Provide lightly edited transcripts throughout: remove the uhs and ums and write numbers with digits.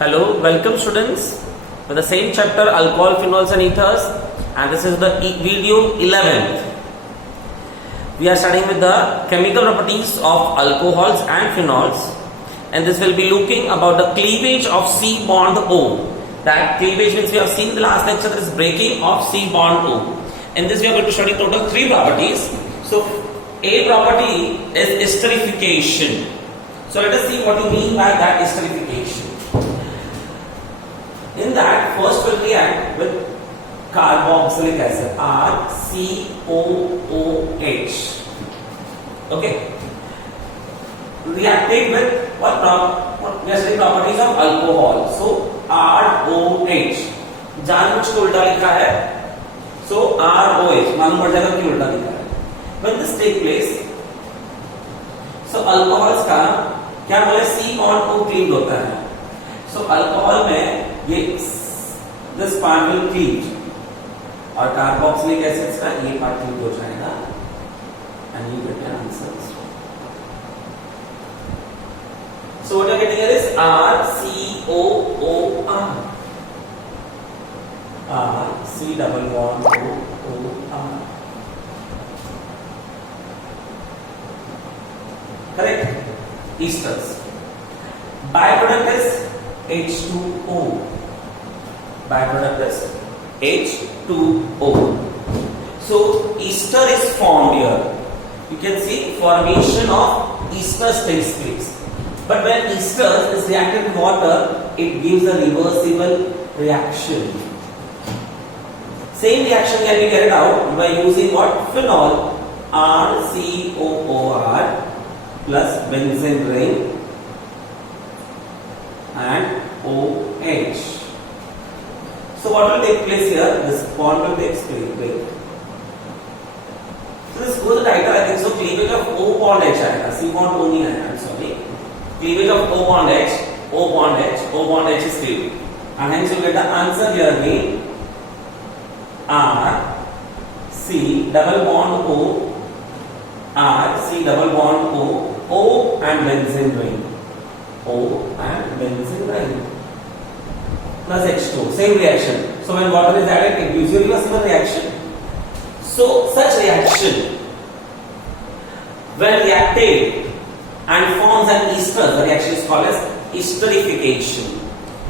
Hello, welcome students with the same chapter alcohol, phenols and ethers, and this is the video 11th. We are studying with the chemical properties of alcohols and phenols, and this will be looking about the cleavage of C bond O. That cleavage means we have seen in the last lecture, that is breaking of C bond O. In this we are going to study total 3 properties. So A property is esterification. So let us see what you mean by that esterification. In that, first we'll react with carboxylic acid, RCOOH. Okay. Reacting with what properties of alcohol. So ROH. जानबूझ के उल्टा लिखा है. So ROH. मालूम पड़ जाएगा क्यों उल्टा लिखा है. When this take place, so alcohols का क्या बोले C bond को cleaved होता है. So alcohol में ये this part will cleave और carboxylic acids का ये part cleave हो जाएगा and you get your answers. So what you are getting here is RCOOR. C double bond OOR. Correct? Esters. Byproduct is H2O. Byproduct is H2O. So ester is formed here. You can see formation of esters takes place. But when ester is reacted with water, it gives a reversible reaction. Same reaction can be carried out by using what? Phenol, RCOOR plus benzene ring and OH. So what will take place here? This bond will take place. So this goes tighter, I think so. Cleavage of O bond H आएगा. C bond O नहीं आएगा. I'm sorry. Cleavage of O bond H, O bond H, O bond H is cleaved. And hence you get the answer here being R C double bond O, R C double bond O, O and benzene ring. O and benzene ring plus H2, same reaction. So when water is added, it gives you reversible reaction. So such reaction, when reacted and forms an ester, the reaction is called as esterification.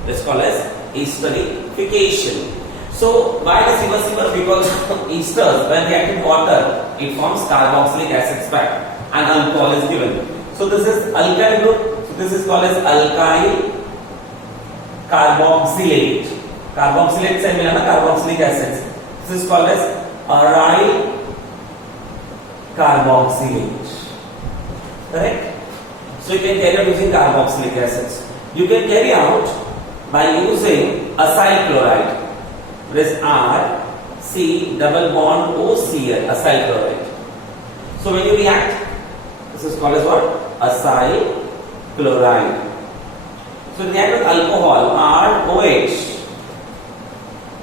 It's called as esterification. So why is reversible? Because esters, when reacted with water, it forms carboxylic acids back and alcohol is given. So this is alkyl group. So this is called as alkyl carboxylate. Carboxylate से मिला ना carboxylic acids. This is called as aryl carboxylate. Correct? So you can carry out using carboxylic acids. You can carry out by using acyl chloride. This R C double bond OCl, acyl chloride. So when you react, this is called as what? Acyl chloride. So react with alcohol ROH.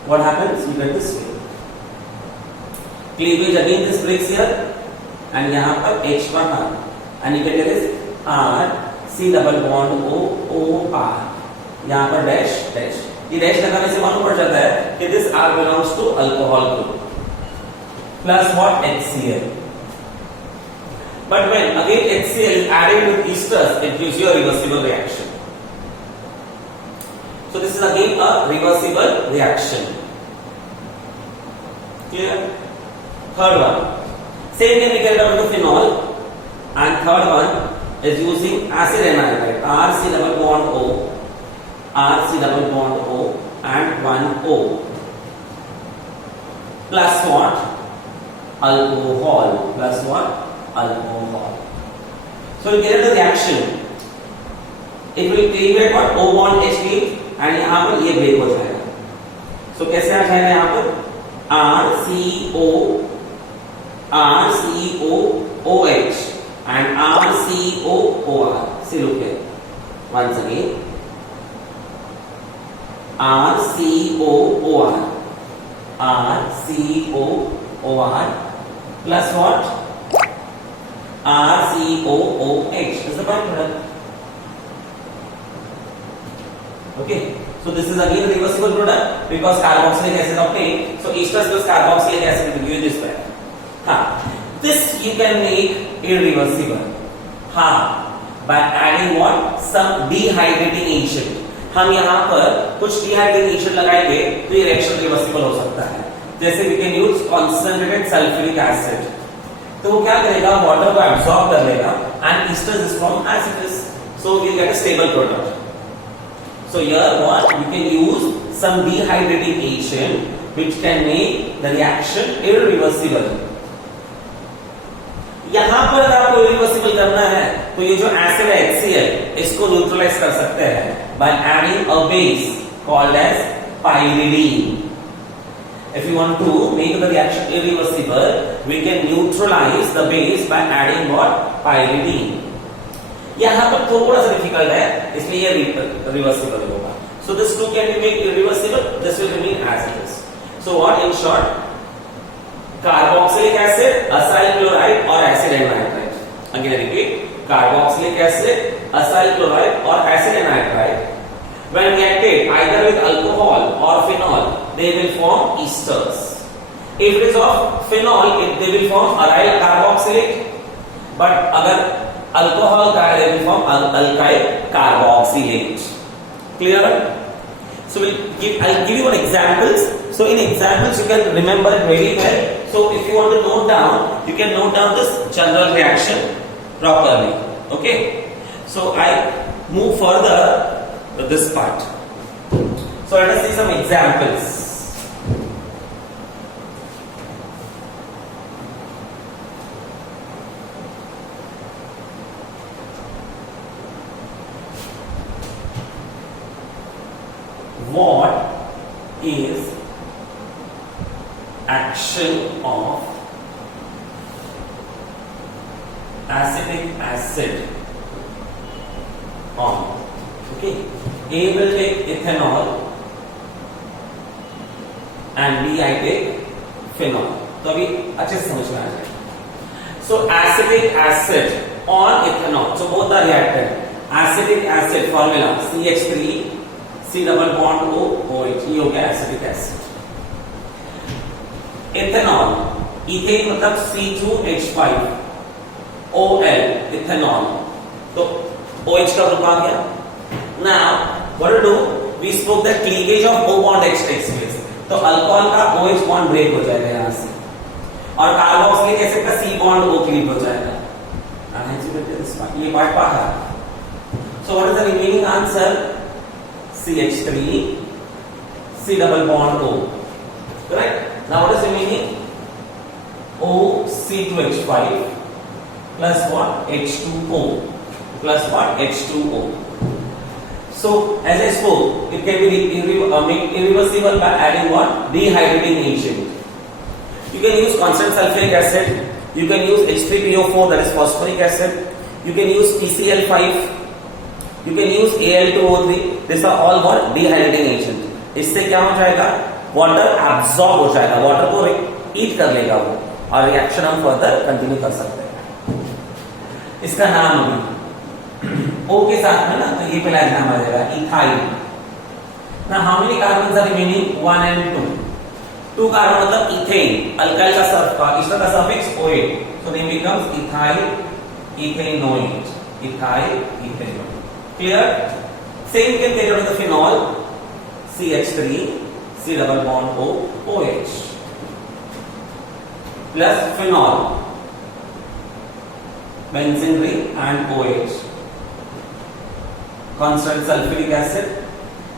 What happens? You get this way. Cleavage again, this breaks here, and यहाँ पर H पर R, and you get this R C double bond OOR. यहाँ पर dash dash. ये dash लगाने से मालूम पड़ जाता है कि this R belongs to alcohol group. Plus what? HCl. But when again HCl is added with esters, it gives you a reversible reaction. So this is again a reversible reaction. Clear? Third one. Same can be carried out with phenol. And third one is using acid anhydride. RC double bond O, RC double bond O and 1 O. Plus what? Alcohol. Plus what? Alcohol. So you get the reaction. It will cleave at what? O bond H cleave. And यहाँ पर ये break हो जाएगा. सो कैसे आ जाएगा यहाँ पर RCOOH and RCOOR. See, look here once again. RCOOR plus what? RCOOH is the byproduct. Okay, so this is again reversible product because carboxylic acid obtained. So esters plus carboxylic acid will give you this back. This you can make irreversible. By adding what? Some dehydrating agent. हम यहाँ पर कुछ dehydrating agent लगाएंगे तो ये reaction reversible हो सकता है. जैसे we can use concentrated sulfuric acid. तो वो क्या करेगा? Water को absorb कर लेगा and esters is from acetic. So we get a stable product. So here what? We can use some dehydrating agent which can make the reaction irreversible. यहां पर अगर आपको irreversible करना है तो ये जो एसिड है HCl इसको न्यूट्रलाइज कर सकते हैं by adding a base called as pyridine. If you want to make the reaction irreversible, we can neutralize the base by adding what? Pyridine. यहां पर थोड़ा सा डिफिकल्ट है इसलिए ये रिवर्सिबल होगा. So this two can be made irreversible. This will remain as it is. So what in short? Carboxylic acid, acyl chloride or acid anhydride. Again I repeat, carboxylic acid, acyl chloride or acid anhydride when reacted either with alcohol or phenol, they will form esters. If it is of phenol, they will form aryl carboxylate. But अगर alcohol का है, they will form alkyl carboxylate. Clear? So I'll give you an examples. So in examples you can remember it very well. So if you want to note down, you can note down this general reaction properly. Okay. So I move further to this part. So let us see some examples. What is action of acetic acid on? Okay, A will take ethanol and B I take phenol. तो अभी अच्छे से समझ में आ जाए. So acetic acid on ethanol. So both are reactant. Acetic acid formula CH3 C double bond O OH. ये हो गया acetic acid. Ethanol, ethane मतलब C2H5 OL ethanol. तो OH का ग्रुप आ गया. Now what to do? We spoke that cleavage of O bond H takes place. तो alcohol का OH bond break हो जाएगा यहाँ से और कार्बोक्सिलिक एसिड का C बॉन्ड O क्लीव हो जाएगा. ये पार्ट बाहर. So what is the remaining answer? CH3 C double bond O. Correct? Now what is remaining? O C2H5 plus what? H2O plus what? H2O. So as I spoke, it can be made irreversible by adding what? Dehydrating agent. You can use constant sulfuric acid. You can use H3PO4, that is phosphoric acid. You can use PCl5. You can use Al2O3. These are all what? Dehydrating agent. इससे क्या हो जाएगा? Water absorb हो जाएगा, water को ईट कर लेगा वो और रिएक्शन हम फर्दर कंटिन्यू कर सकते हैं. इसका नाम अभी O के साथ में ना तो ये पहला एग्जाम आ जाएगा इथाइल. ना how many carbons are remaining? 1 and 2. 2 carbon मतलब इथेन. अल्काइल का सल्फ का ईस्टर का suffix OH. So name becomes ethyl ethanoate. Ethyl ethanoate. Clear? Same can take out the phenol CH3 C double bond O OH plus phenol benzene ring and OH. Constant sulfuric acid.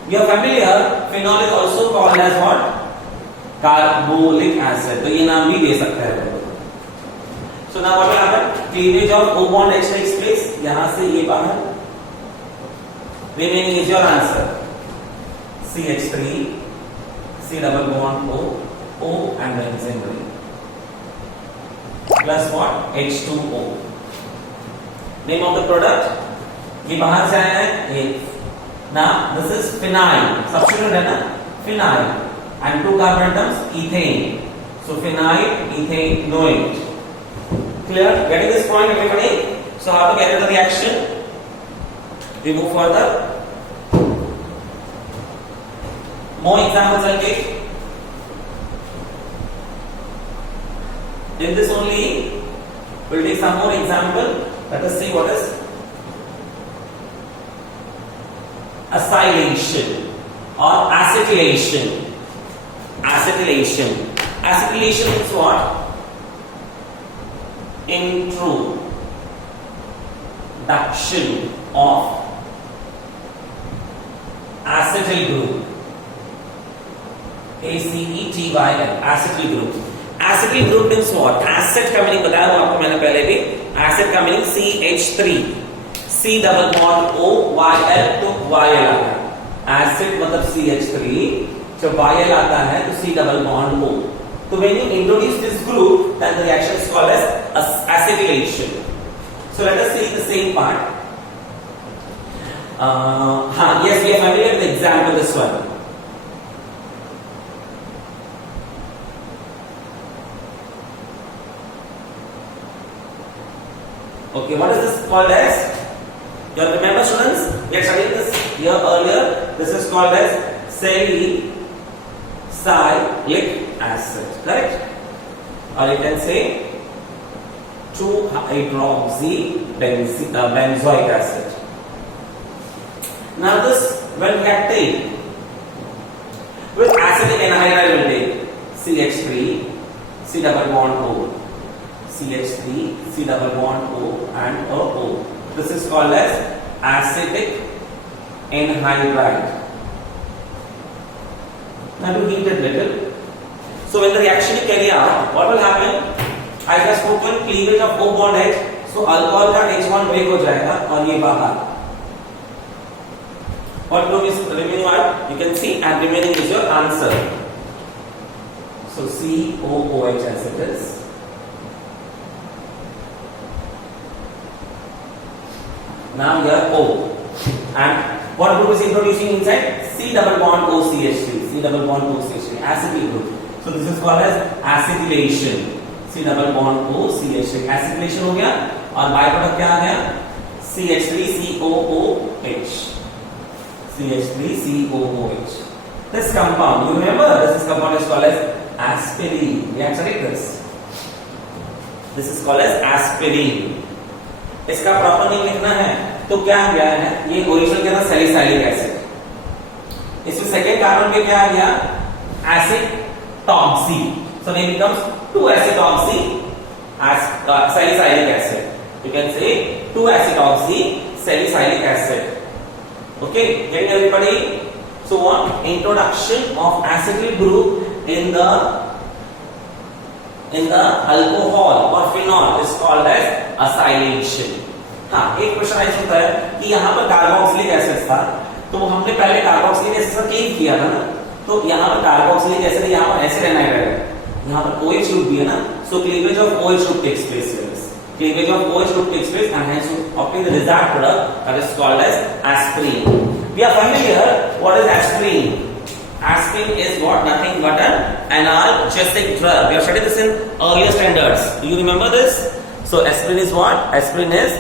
You are familiar, phenol is also called as what? Carbolic acid. तो ये नाम भी दे सकते हैं. So now what will happen? Cleavage of O bond H takes place. यहाँ से ये बाहर. Remaining is your answer. CH3 C double bond O and benzene ring plus what? H2O. Name of the product. ये बाहर से आया है ये. Now this is phenyl. Substitute है ना? Phenyl and 2 carbon atoms ethane. So phenyl ethanoate. Clear? Getting this point, everybody? So how to carry the reaction? We move further. More examples I'll take. In this only, we'll take some more example. Let us see what is acylation or acetylation. Acetylation. Acetylation is what? Introduction of acetyl group. ACETYL, acetyl group. Acetyl group means what? Acid का meaning बताया वो आपको मैंने पहले भी. Acid का meaning CH3, C double bond O YL तो YL आता है. Acid मतलब CH3, जब YL आता है तो C double bond O. So when you introduce this group, then the reaction is called as acetylation. So let us see the same part. Yes, we are familiar with the example this one. Okay, what is this called as? You remember, students? We had studied this here earlier. This is called as salicylic acid, correct? Or you can say 2-hydroxy benzoic acid. Now this, when we had taken with acidic anhydride, we will take CH3, C double bond O, CH3, C double bond O and a O. This is called as acidic anhydride. Now to heat it little. So when the reaction is carried out, what will happen? I have spoken cleavage of O bond H. So alcohol का H bond break हो जाएगा और ये बाहर. What group is remaining one? You can see, and remaining is your answer. So COOH as it is. Now here O. And what group is introducing inside? C double bond OCH3. C double bond OCH3. Acetyl group. So this is called as acetylation. C double bond OCH3. Acetylation हो गया और byproduct क्या आ गया? CH3COOH. CH3COOH. This compound, you remember? This compound is called as aspirin. We have studied this. This is called as aspirin. इसका proper name लिखना है तो क्या आ गया है? ये ओरिजिनल क्या था? Salicylic acid. इसमें सेकेंड कार्बन पे क्या आ गया? Acetoxy. So name becomes 2-acetoxy salicylic acid. You can say 2-acetoxy salicylic acid. Okay, getting everybody? So what? Introduction of acetyl group in the alcohol or phenol is called as acylation. हाँ, एक question ऐसा होता है कि यहाँ पर carboxylic acid था, तो हमने पहले कार्बोक्सिलिक एसिड का क्लीन किया था ना, तो यहाँ पर कार्बोक्सिलिक एसिड, यहाँ पर एसिड एनाइड्राइड है, यहाँ पर OH ग्रुप भी है ना, so cleavage of OH group takes place here. Cleavage of OH group takes place and hence you obtain the desired product that is called as aspirin. We are familiar what is aspirin. Aspirin is what? Nothing but an analgesic drug. We have studied this in earlier standards. Do you remember this? So aspirin is what? Aspirin is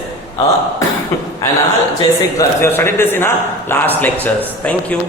analgesic drug. We have studied this in our last lectures. Thank you.